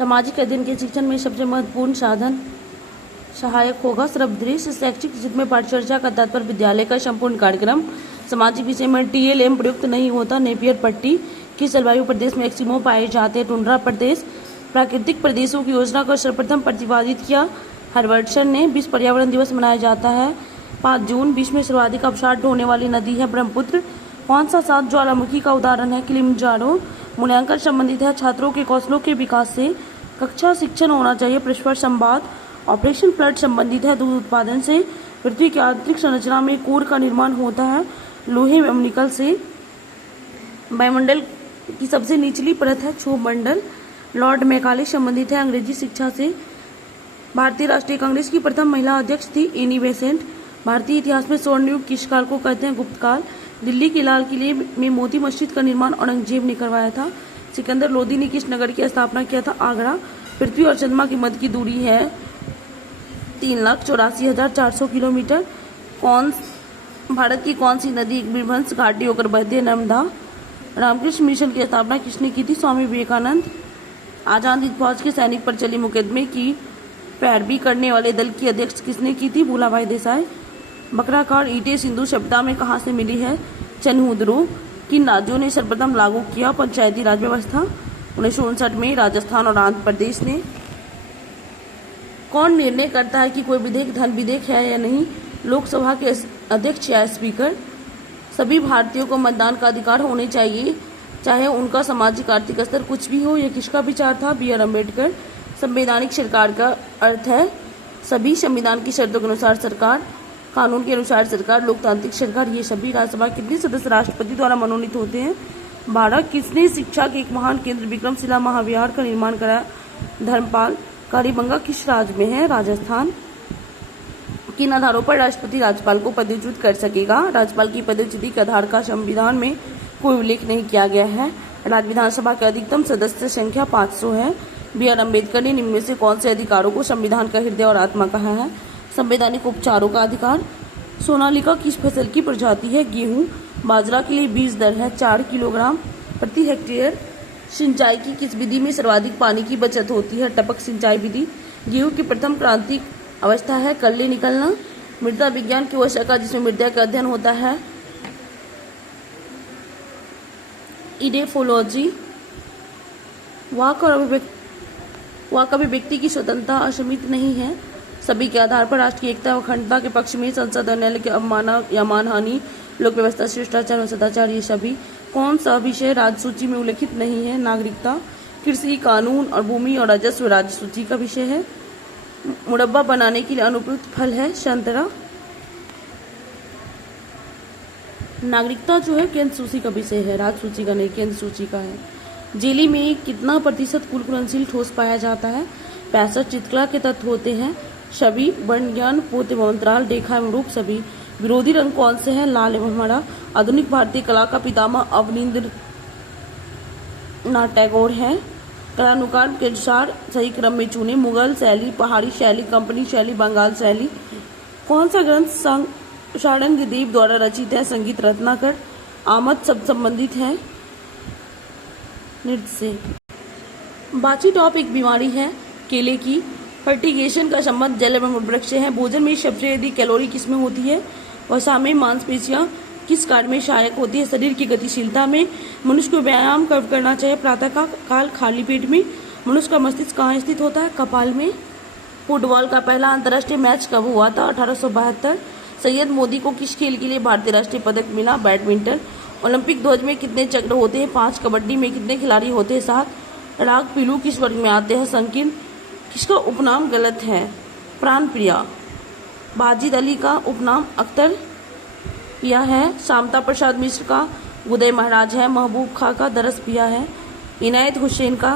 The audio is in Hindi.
सामाजिक अध्ययन के शिक्षण में सबसे महत्वपूर्ण साधन सहायक होगा सर्वदृश्य शैक्षिक, जिसमें पाठचर्चा का तात्पर्य विद्यालय का संपूर्ण कार्यक्रम। सामाजिक विषय में टीएलएम प्रयुक्त नहीं होता। नेपियर पट्टी किस जलवायु प्रदेश में एक्सिमो पाए जाते हैं? टुंड्रा प्रदेश। प्राकृतिक प्रदेशों की योजना को सर्वप्रथम प्रतिपादित किया हर्बर्टसन ने। विश्व पर्यावरण दिवस मनाया जाता है 5 जून। विश्व में सर्वाधिक अवसाद ढोने वाली नदी है ब्रह्मपुत्र। कौन सा 7 ज्वालामुखी का उदाहरण है? किलिमंजारो। मूल्यांकन संबंधित है छात्रों के कौशलों के विकास से। कक्षा शिक्षण होना चाहिए परस्पर संवाद। ऑपरेशन फ्लड संबंधित है दूध उत्पादन से। पृथ्वी की आंतरिक संरचना में कोर का निर्माण होता है लोहे एवं निकल से। वायुमंडल की सबसे निचली परत है क्षोभ मंडल। लॉर्ड मैकाले संबंधित है अंग्रेजी शिक्षा से। भारतीय राष्ट्रीय कांग्रेस की प्रथम महिला अध्यक्ष थी एनी बेसेंट। भारतीय इतिहास में स्वर्ण युग किस काल को कहते हैं? गुप्त काल। दिल्ली के लाल किले में मोती मस्जिद का निर्माण औरंगजेब ने करवाया था। सिकंदर लोदी ने किस नगर की स्थापना किया था? आगरा। पृथ्वी और चंद्रमा की मध्य की दूरी है 3,84,400 किलोमीटर। भारत की कौन सी नदी विध्वंस घाटी होकर बहती है? नर्मदा। रामकृष्ण मिशन की स्थापना किसने की थी? स्वामी विवेकानंद। आजाद हिंद फौज के सैनिक पर चली मुकदमे की पैरवी करने वाले दल की अध्यक्ष किसने की थी? भूलाभाई देसाई। बकराकार ईंटें सिंधु सभ्यता में कहाँ से मिली है? चनहुदरू। किन राज्यों ने सर्वप्रथम लागू किया पंचायती राज व्यवस्था? 1959 में राजस्थान और आंध्र प्रदेश ने। कौन निर्णय करता है कि कोई विधेयक धन विधेयक है या नहीं? लोकसभा के अध्यक्ष या स्पीकर। सभी भारतीयों को मतदान का अधिकार होने चाहिए, चाहे उनका सामाजिक आर्थिक स्तर कुछ भी हो। यह किसका विचार था? बी.आर. अम्बेडकर। संवैधानिक सरकार का अर्थ है सभी संविधान की शर्तों के अनुसार सरकार, कानून के अनुसार सरकार, लोकतांत्रिक सरकार। ये सभी राज्यसभा कितने सदस्य राष्ट्रपति द्वारा मनोनीत होते हैं? 12। किसने शिक्षा के एक महान केंद्र विक्रमशिला महाविहार का निर्माण कराया? धर्मपाल। कालीबंगा किस राज्य में है? राजस्थान। किन आधारों पर राष्ट्रपति राज्यपाल को पदच्युत कर सकेगा? राज्यपाल की पदच्युति के आधार का संविधान में कोई उल्लेख नहीं किया गया है। राज्य विधानसभा की अधिकतम सदस्य संख्या 500 है। बी.आर. अम्बेडकर ने निम्न में से कौन से अधिकारों को संविधान का हृदय और आत्मा कहा है? संवैधानिक उपचारों का अधिकार। सोनालिका किस फसल की प्रजाति है? गेहूं। बाजरा के लिए बीज दर है 4 किलोग्राम प्रति हेक्टेयर। सिंचाई की किस विधि में सर्वाधिक पानी की बचत होती है? टपक सिंचाई विधि। गेहूं की प्रथम क्रांतिक अवस्था है कल्ले निकलना। मृदा विज्ञान की वह शाखा जिसमें मृदा का अध्ययन होता है इडेफोलॉजी। वाक अभिव्यक्ति की स्वतंत्रता असीमित नहीं है। सभी के आधार पर राष्ट्र की एकता व अखंडता के पक्ष में संसद और न्यायालय के अवमानना या मानहानि, लोक व्यवस्था, शिष्टाचार और सदाचार। ये सभी कौन सा विषय राज्य सूची में उल्लेखित नहीं है? नागरिकता। कृषि, कानून और भूमि और राजस्व राज्य सूची का विषय है। मुरब्बा बनाने के लिए अनुपयुक्त फल है संतरा। नागरिकता जो है केंद्र सूची का विषय है, राज्य सूची का नहीं, केंद्र सूची का है। जेली में कितना प्रतिशत कुलकुलनशील ठोस पाया जाता है? 65। चित्रकला के तत्व होते हैं छवि, वर्ण ज्ञान, पोत एवं अंतराल, रेखा एवं रूप। सभी विरोधी रंग कौन से हैं? लाल एवं हरा। आधुनिक भारतीय कला का पितामह अवनींद्रनाथ टैगोर है। कलानुकार के अनुसार सही क्रम में चुने। मुगल शैली, पहाड़ी शैली, कंपनी शैली, बंगाल शैली। कौन सा ग्रंथ सारंगदेव द्वारा रचित है? संगीत रत्नाकर। आमद शब्द संबंधित है नृत्य से। बाची टॉप एक बीमारी है केले की। फर्टिगेशन का संबंध जल एवं वृक्ष से है। भोजन में सबसे अधिक कैलोरी किसमें होती है? वसा में। मांसपेशियां किस कार्य में सहायक होती है? शरीर की गतिशीलता में। मनुष्य को व्यायाम कब करना चाहिए? प्रातः काल खाली पेट में। मनुष्य का मस्तिष्क कहाँ स्थित होता है? कपाल में। फुटबॉल का पहला अंतर्राष्ट्रीय मैच कब हुआ था? 1872। सैयद मोदी को किस खेल के लिए भारतीय राष्ट्रीय पदक मिला? बैडमिंटन। ओलंपिक ध्वज में कितने चक्र होते हैं? 5। कबड्डी में कितने खिलाड़ी होते हैं? 7। राग पीलू किस वर्ग में आते हैं? संकीर्ण। किसका उपनाम गलत है? प्राण प्रिया। बाजिद अली का उपनाम अख्तर पिया है। शामता प्रसाद मिश्र का उदय महाराज है। महबूब खां का दरस पिया है। इनायत हुसैन का